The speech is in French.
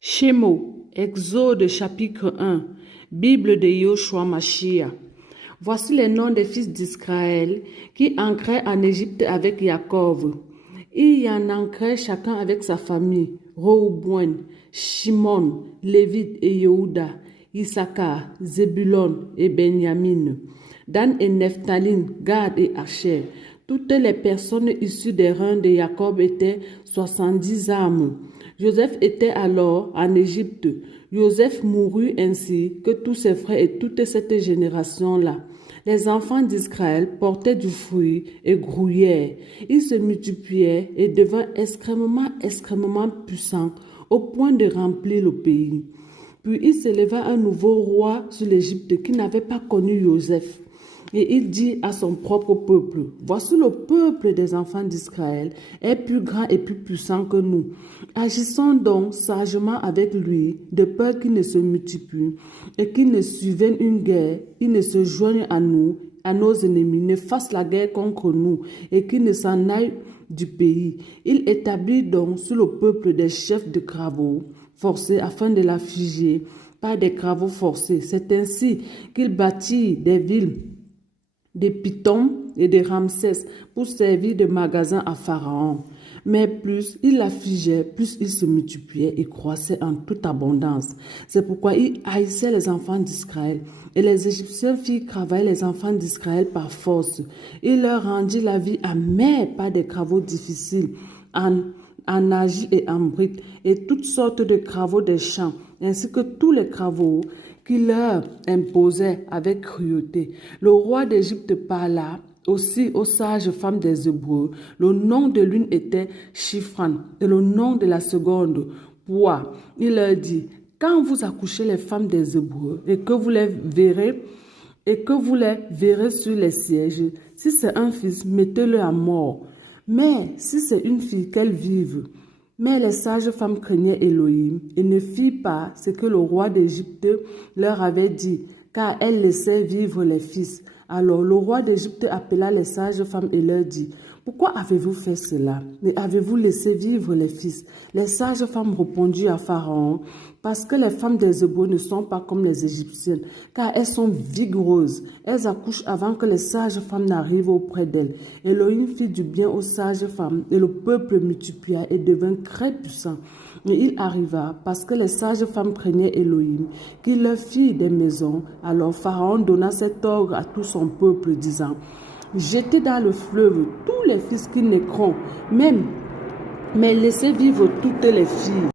Shemo, Exode chapitre 1, Bible de Yoshua Mashiach. Voici les noms des fils d'Israël qui entraient en Égypte avec Jacob. Il y en ancrait chacun avec sa famille: Rehoboam, Shimon, Lévite et Yehuda, Issachar, Zébulon et Benjamin, Dan et Nephthalim, Gad et Asher. Toutes les personnes issues des reins de Jacob étaient 70 âmes. Joseph était alors en Égypte. Joseph mourut ainsi que tous ses frères et toute cette génération-là. Les enfants d'Israël portaient du fruit et grouillaient. Ils se multipliaient et devinrent extrêmement puissants au point de remplir le pays. Puis il s'éleva un nouveau roi sur l'Égypte qui n'avait pas connu Joseph. Et il dit à son propre peuple: voici le peuple des enfants d'Israël est plus grand et plus puissant que nous. Agissons donc sagement avec lui, de peur qu'il ne se multiplie et qu'il ne survienne une guerre, il ne se joigne à nous, à nos ennemis, ne fasse la guerre contre nous et qu'il ne s'en aille du pays. Il établit donc sur le peuple des chefs de travaux forcés afin de l'affliger par des travaux forcés. C'est ainsi qu'il bâtit des villes de Python et de Ramsès pour servir de magasin à Pharaon. Mais plus il l'affligeait, plus il se multipliait et croissait en toute abondance. C'est pourquoi il haïssait les enfants d'Israël. Et les Égyptiens firent travailler les enfants d'Israël par force. Il leur rendit la vie amère par des travaux difficiles, en argile et en brique, et toutes sortes de travaux des champs, ainsi que tous les travaux qu'il leur imposait avec cruauté. Le roi d'Égypte parla aussi aux sages femmes des Hébreux. Le nom de l'une était Shifran et le nom de la seconde Poua. Il leur dit: quand vous accouchez les femmes des Hébreux et que vous les verrez sur les sièges, si c'est un fils, mettez-le à mort. Mais si c'est une fille, qu'elle vive. Mais les sages femmes craignaient Elohim et ne firent pas ce que le roi d'Égypte leur avait dit, car elles laissaient vivre les fils. Alors le roi d'Égypte appela les sages femmes et leur dit: pourquoi avez-vous fait cela? Et avez-vous laissé vivre les fils? Les sages femmes répondirent à Pharaon: parce que les femmes des Hébreux ne sont pas comme les Égyptiennes, car elles sont vigoureuses. Elles accouchent avant que les sages femmes n'arrivent auprès d'elles. Elohim fit du bien aux sages femmes, et le peuple multiplia et devint très puissant. Et il arriva, parce que les sages femmes craignaient Elohim, qu'il leur fit des maisons. Alors Pharaon donna cet ordre à tout son peuple, disant: jetez dans le fleuve tous les fils qui naîtront, mais laissez vivre toutes les filles.